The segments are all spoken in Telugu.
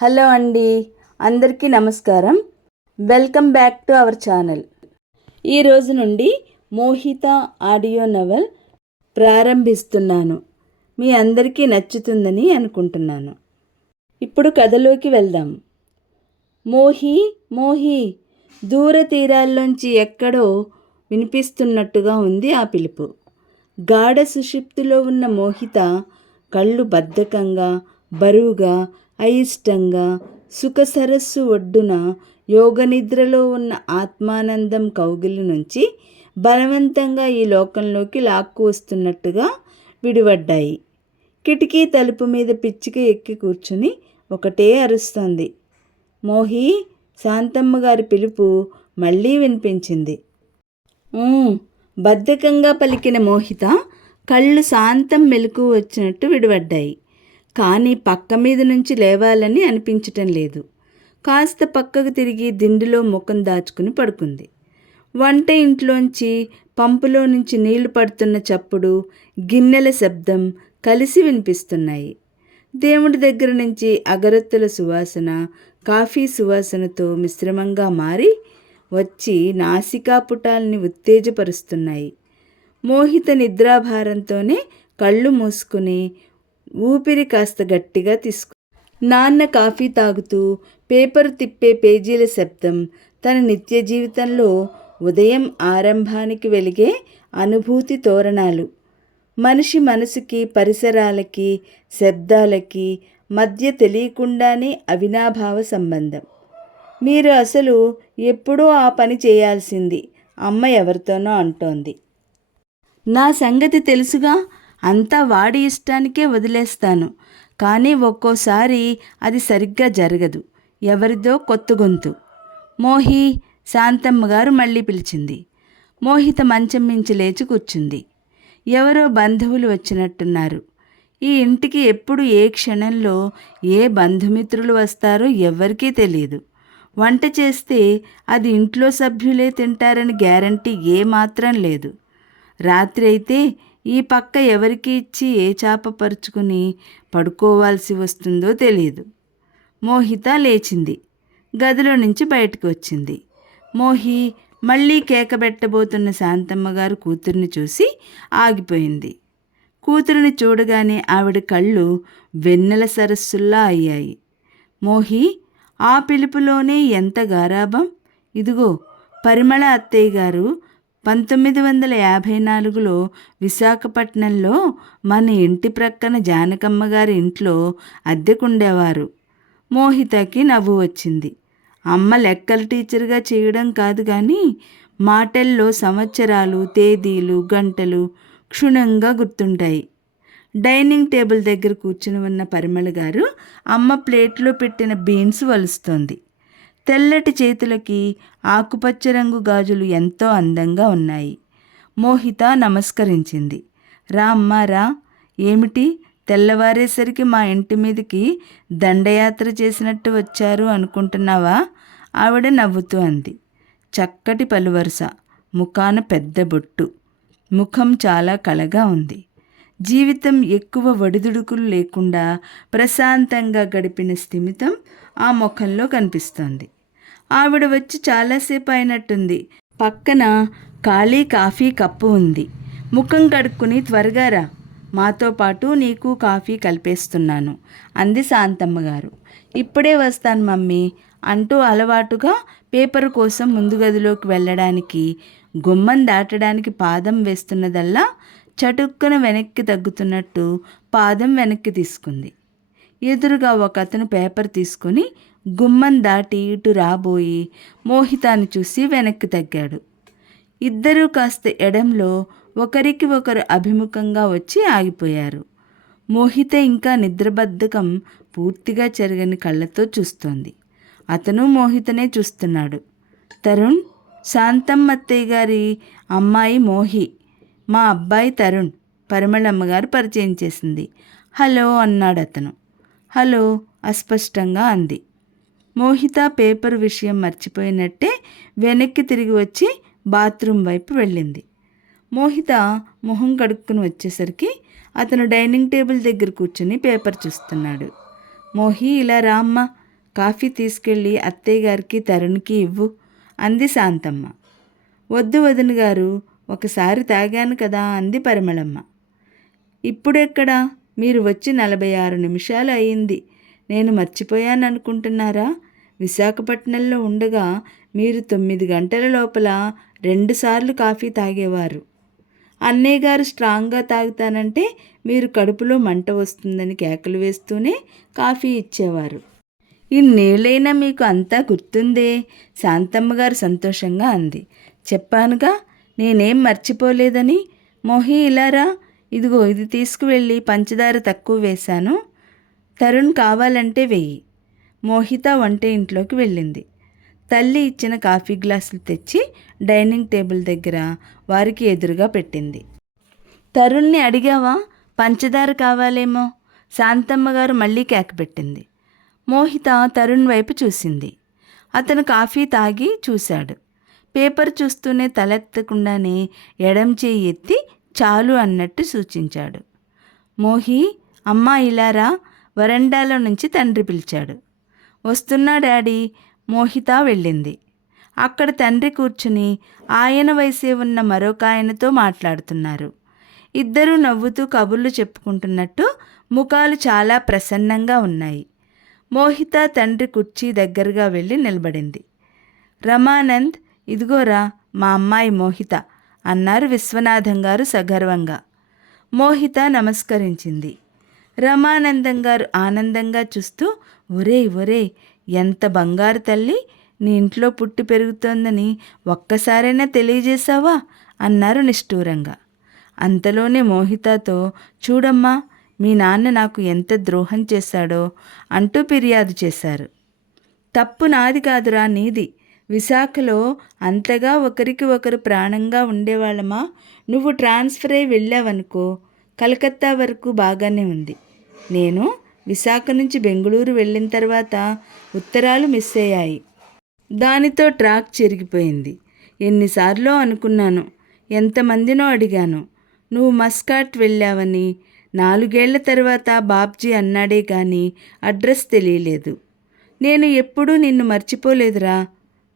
హలో అండి, అందరికీ నమస్కారం. Welcome back to our channel. ఈరోజు నుండి మోహిత ఆడియో నవల్ ప్రారంభిస్తున్నాను. మీ అందరికీ నచ్చుతుందని అనుకుంటున్నాను. ఇప్పుడు కథలోకి వెళ్దాం. మోహి మోహి దూర తీరాల్లోంచి ఎక్కడో వినిపిస్తున్నట్టుగా ఉంది ఆ పిలుపు. గాఢ సుషుప్తిలో ఉన్న మోహిత కళ్ళు బద్ధకంగా, బరువుగా, అయిష్టంగా సుఖ సరస్సు ఒడ్డున యోగనిద్రలో ఉన్న ఆత్మానందం కౌగిలి నుంచి బలవంతంగా ఈ లోకంలోకి లాక్కు వస్తున్నట్టుగా విడివడ్డాయి. కిటికీ తలుపు మీద పిచ్చిక ఎక్కి కూర్చుని ఒకటే అరుస్తోంది. మోహి, శాంతమ్మ గారి పిలుపు మళ్ళీ వినిపించింది. బద్ధకంగా పలికిన మోహిత కళ్ళు శాంతం మెలకు వచ్చినట్టు విడివడ్డాయి. కానీ పక్క మీద నుంచి లేవాలని అనిపించటం లేదు. కాస్త పక్కకు తిరిగి దిండులో ముఖం దాచుకుని పడుకుంది. వంట ఇంట్లోంచి పంపులో నుంచి నీళ్లు పడుతున్న చప్పుడు, గిన్నెల శబ్దం కలిసి వినిపిస్తున్నాయి. దేవుడి దగ్గర నుంచి అగరత్తుల సువాసన కాఫీ సువాసనతో మిశ్రమంగా మారి వచ్చి నాసికాపుటాల్ని ఉత్తేజపరుస్తున్నాయి. మోహిత నిద్రాభారంతోనే కళ్ళు మూసుకుని ఊపిరి కాస్త గట్టిగా నాన్న కాఫీ తాగుతూ పేపరు తిప్పే పేజీల శబ్దం తన నిత్య జీవితంలో ఉదయం ఆరంభానికి వెలిగే అనుభూతి తోరణాలు. మనిషి మనసుకి, పరిసరాలకి, శబ్దాలకి మధ్య తెలియకుండానే అవినాభావ సంబంధం. మీరు అసలు ఎప్పుడూ ఆ పని చేయాల్సింది, అమ్మ ఎవరితోనో అంటోంది. నా సంగతి తెలుసుగా, అంతా వాడి ఇష్టానికే వదిలేస్తాను. కానీ ఒక్కోసారి అది సరిగ్గా జరగదు. ఎవరిదో కొత్త గొంతు. మోహి, శాంతమ్మ గారు మళ్ళీ పిలిచింది. మోహిత మంచం మించి లేచి కూర్చుంది. ఎవరో బంధువులు వచ్చినట్టున్నారు. ఈ ఇంటికి ఎప్పుడు ఏ క్షణంలో ఏ బంధుమిత్రులు వస్తారో ఎవ్వరికీ తెలియదు. వంట చేస్తే అది ఇంట్లో సభ్యులే తింటారని గ్యారంటీ ఏమాత్రం లేదు. రాత్రి అయితే ఈ పక్క ఎవరికి ఇచ్చి ఏ చాప పరుచుకుని పడుకోవాల్సి వస్తుందో తెలియదు. మోహిత లేచింది. గదిలో నుంచి బయటకు వచ్చింది. మోహి మళ్ళీ కేకబెట్టబోతున్న శాంతమ్మ గారు కూతుర్ని చూసి ఆగిపోయింది. కూతురిని చూడగానే ఆవిడ కళ్ళు వెన్నెల సరస్సుల్లా అయ్యాయి. మోహి, ఆ పిలుపులోనే ఎంత గారాబం! ఇదిగో పరిమళ అత్తయ్య గారు 1954లో విశాఖపట్నంలో మన ఇంటి ప్రక్కన జానకమ్మ గారి ఇంట్లో అద్దెకుండేవారు. మోహితకి నవ్వు వచ్చింది. అమ్మ లెక్కల టీచర్గా చేయడం కాదు కానీ మాటల్లో సంవత్సరాలు, తేదీలు, గంటలు క్షుణ్ణంగా గుర్తుంటాయి. డైనింగ్ టేబుల్ దగ్గర కూర్చుని ఉన్న పరిమళ గారు అమ్మ ప్లేట్లో పెట్టిన బీన్స్ వలుస్తోంది. తెల్లటి చేతులకి ఆకుపచ్చ రంగు గాజులు ఎంతో అందంగా ఉన్నాయి. మోహిత నమస్కరించింది. రా అమ్మా రా. ఏమిటి, తెల్లవారేసరికి మా ఇంటి మీదకి దండయాత్ర చేసినట్టు వచ్చారు అనుకుంటున్నావా? ఆవిడ నవ్వుతూ అంది. చక్కటి పలువరుస, ముఖాన పెద్ద బొట్టు, ముఖం చాలా కళగా ఉంది. జీవితం ఎక్కువ ఒడిదుడుకులు లేకుండా ప్రశాంతంగా గడిపిన స్థిమితం ఆ ముఖంలో కనిపిస్తోంది. ఆవిడ వచ్చి చాలాసేపు అయినట్టుంది. పక్కన ఖాళీ కాఫీ కప్పు ఉంది. ముఖం కడుక్కుని త్వరగా రా, మాతో పాటు నీకు కాఫీ కలిపేస్తున్నాను అంది శాంతమ్మ గారు. ఇప్పుడే వస్తాను మమ్మీ అంటూ అలవాటుగా పేపర్ కోసం ముందు గదిలోకి వెళ్ళడానికి గుమ్మం దాటడానికి పాదం వేస్తున్నదల్లా చటుక్కున వెనక్కి తగ్గుతున్నట్టు పాదం వెనక్కి తీసుకుంది. ఎదురుగా ఒక అతను పేపర్ తీసుకుని గుమ్మం దాటి ఇటు రాబోయి మోహితాన్ని చూసి వెనక్కి తగ్గాడు. ఇద్దరూ కాస్త ఎడంలో ఒకరికి ఒకరు అభిముఖంగా వచ్చి ఆగిపోయారు. మోహిత ఇంకా నిద్రబద్ధకం పూర్తిగా చెరగని కళ్ళతో చూస్తోంది. అతను మోహితనే చూస్తున్నాడు. తరుణ్, శాంతమ్మ అత్తయ్య గారి అమ్మాయి మోహి, మా అబ్బాయి తరుణ్, పరిమళమ్మగారు పరిచయం చేసింది. హలో అన్నాడు అతను. హలో అస్పష్టంగా అంది. మోహిత పేపర్ విషయం మర్చిపోయినట్టే వెనక్కి తిరిగి వచ్చి బాత్రూమ్ వైపు వెళ్ళింది. మోహిత మొహం కడుక్కుని వచ్చేసరికి అతను డైనింగ్ టేబుల్ దగ్గర కూర్చుని పేపర్ చూస్తున్నాడు. మోహి, ఇలా రామ్మ కాఫీ తీసుకెళ్ళి అత్తయ్య గారికి తరుణ్కి ఇవ్వు అంది శాంతమ్మ. వద్దు వదిన గారు, ఒకసారి తాగాను కదా అంది పరిమళమ్మ. ఇప్పుడెక్కడా, మీరు వచ్చి 46 నిమిషాలు అయింది. నేను మర్చిపోయాననుకుంటున్నారా? విశాఖపట్నంలో ఉండగా మీరు 9 గంటల లోపల 2 సార్లు కాఫీ తాగేవారు. అన్నయ్య గారు స్ట్రాంగ్గా తాగుతానంటే మీరు కడుపులో మంట వస్తుందని కేకలు వేస్తూనే కాఫీ ఇచ్చేవారు. ఇన్నేళ్ళైనా మీకు అంతా గుర్తుందే, శాంతమ్మ గారు సంతోషంగా అంది. చెప్పానుగా, నేనేం మర్చిపోలేదని. మోహి ఇలారా, ఇదిగో ఇది తీసుకువెళ్ళి పంచదార తక్కువ వేశాను, తరుణ్ కావాలంటే వెయ్యి. మోహిత వంట ఇంట్లోకి వెళ్ళింది. తల్లి ఇచ్చిన కాఫీ గ్లాసులు తెచ్చి డైనింగ్ టేబుల్ దగ్గర వారికి ఎదురుగా పెట్టింది. తరుణ్ని అడిగావా? పంచదార కావాలేమో. శాంతమ్మ గారు మళ్ళీ కేక పెట్టింది. మోహిత తరుణ్ వైపు చూసింది. అతను కాఫీ తాగి చూశాడు. పేపర్ చూస్తూనే తలెత్తకుండానే ఎడం చేయి ఎత్తి చాలు అన్నట్టు సూచించాడు. మోహి, అమ్మా ఇలారా, వరండాలో నుంచి తండ్రి పిలిచాడు. వస్తున్నా డాడీ. మోహిత వెళ్ళింది. అక్కడ తండ్రి కూర్చుని ఆయన వయసే ఉన్న మరొక ఆయనతో మాట్లాడుతున్నారు. ఇద్దరూ నవ్వుతూ కబుర్లు చెప్పుకుంటున్నట్టు ముఖాలు చాలా ప్రసన్నంగా ఉన్నాయి. మోహిత తండ్రి కుర్చీ దగ్గరగా వెళ్ళి నిలబడింది. రమానంద్, ఇదిగోరా మా అమ్మాయి మోహిత అన్నారు విశ్వనాథం గారు సగర్వంగా. మోహిత నమస్కరించింది. రమానందం గారు ఆనందంగా చూస్తూ, ఒరేయ్ ఒరేయ్, ఎంత బంగారు తల్లి, నీ ఇంట్లో పుట్టి పెరుగుతోందని ఒక్కసారైనా తెలియజేశావా అన్నారు నిష్ఠూరంగా. అంతలోనే మోహితతో, చూడమ్మా, మీ నాన్న నాకు ఎంత ద్రోహం చేశాడో అంటూ ఫిర్యాదు చేశారు. తప్పు నాది కాదురా, నీది. విశాఖలో అంతగా ఒకరికి ఒకరు ప్రాణంగా ఉండేవాళ్ళమా. నువ్వు ట్రాన్స్ఫర్ అయి వెళ్ళావనుకో, కలకత్తా వరకు బాగానే ఉంది. నేను విశాఖ నుంచి బెంగళూరు వెళ్ళిన తర్వాత ఉత్తరాలు మిస్ అయ్యాయి. దానితో ట్రాక్ చెరిగిపోయింది. ఎన్నిసార్లు అనుకున్నాను, ఎంతమందినో అడిగాను. నువ్వు మస్కాట్ వెళ్ళావని. 4 ఏళ్ల తర్వాత బాబ్జీ అన్నాడే కానీ అడ్రస్ తెలియలేదు. నేను ఎప్పుడూ నిన్ను మర్చిపోలేదురా.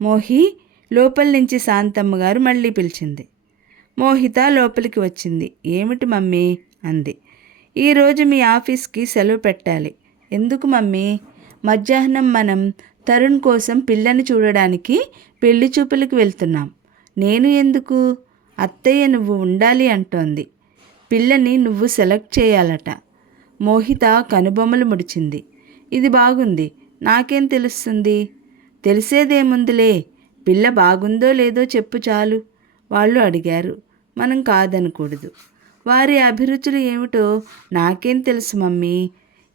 మోహి, లోపల నుంచి శాంతమ్మ గారు మళ్ళీ పిలిచింది. మోహిత లోపలికి వచ్చింది. ఏమిటి మమ్మీ అంది. ఈరోజు మీ ఆఫీస్కి సెలవు పెట్టాలి. ఎందుకు మమ్మీ? మధ్యాహ్నం మనం తరుణ్ కోసం పిల్లని చూడడానికి పెళ్లి చూపులకు వెళ్తున్నాం. నేను ఎందుకు? అత్తయ్య నువ్వు ఉండాలి అంటోంది. పిల్లని నువ్వు సెలెక్ట్ చేయాలట. మోహిత కనుబొమ్మలు ముడిచింది. ఇది బాగుంది, నాకేం తెలుస్తుంది? తెలిసేదేముందిలే, పిల్ల బాగుందో లేదో చెప్పు చాలు. వాళ్ళు అడిగారు, మనం కాదనకూడదు. వారి అభిరుచులు ఏమిటో నాకేం తెలుసు మమ్మీ.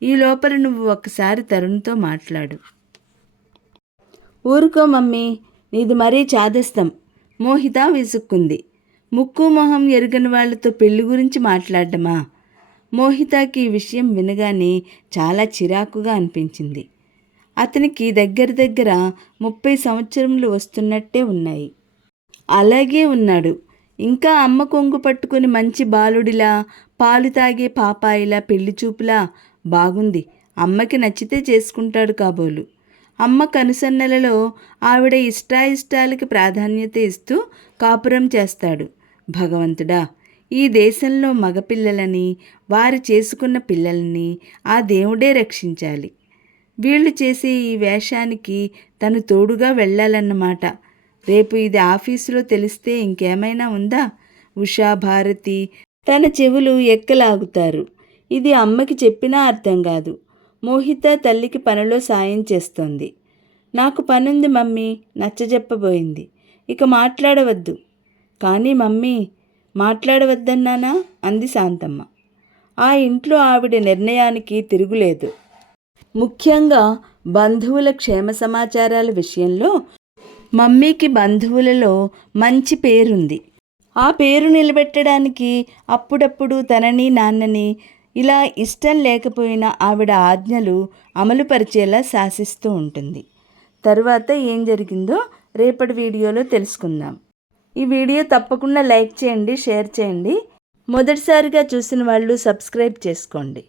ఈ లోపల నువ్వు ఒక్కసారి తరుణ్తో మాట్లాడు. ఊరుకో మమ్మీ, నీది మరీ చాదస్తం. మోహిత విసుక్కుంది. ముక్కు మొహం ఎరుగని వాళ్లతో పెళ్లి గురించి మాట్లాడటమా? మోహితకి ఈ విషయం వినగానే చాలా చిరాకుగా అనిపించింది. అతనికి దగ్గర 30 సంవత్సరములు వస్తున్నట్టే ఉన్నాయి. అలాగే ఉన్నాడు. ఇంకా అమ్మ కొంగు పట్టుకుని మంచి బాలుడిలా, పాలు తాగే పాపాయిలా, పెళ్లి చూపులా బాగుంది. అమ్మకి నచ్చితే చేసుకుంటాడు కాబోలు. అమ్మ కనుసన్నలలో ఆవిడ ఇష్టాయిష్టాలకి ప్రాధాన్యత ఇస్తూ కాపురం చేస్తాడు. భగవంతుడా, ఈ దేశంలో మగపిల్లలని, వారు చేసుకున్న పిల్లల్ని ఆ దేవుడే రక్షించాలి. వీళ్ళు చేసే ఈ వేషానికి తను తోడుగా వెళ్ళాలన్నమాట. రేపు ఇది ఆఫీసులో తెలిస్తే ఇంకేమైనా ఉందా? ఉషా, భారతి తన చెవులు ఎక్కలాగుతారు. ఇది అమ్మకి చెప్పినా అర్థం కాదు. మోహిత తల్లికి పనిలో సాయం చేస్తోంది. నాకు పనుంది మమ్మీ నచ్చజెప్పబోయింది. ఇక మాట్లాడవద్దు. కానీ మమ్మీ, మాట్లాడవద్దన్నానా అంది శాంతమ్మ. ఆ ఇంట్లో ఆవిడ నిర్ణయానికి తిరుగులేదు. ముఖ్యంగా బంధువుల క్షేమ సమాచారాల విషయంలో మమ్మీకి బంధువులలో మంచి పేరుంది. ఆ పేరు నిలబెట్టడానికి అప్పుడప్పుడు తనని నాన్నని ఇలా ఇష్టం లేకపోయినా ఆవిడ ఆజ్ఞలు అమలుపరిచేలా శాసిస్తూ ఉంటుంది. తరువాత ఏం జరిగిందో రేపటి వీడియోలో తెలుసుకుందాం. ఈ వీడియో తప్పకుండా లైక్ చేయండి, షేర్ చేయండి. మొదటిసారిగా చూసిన వాళ్ళు సబ్స్క్రైబ్ చేసుకోండి.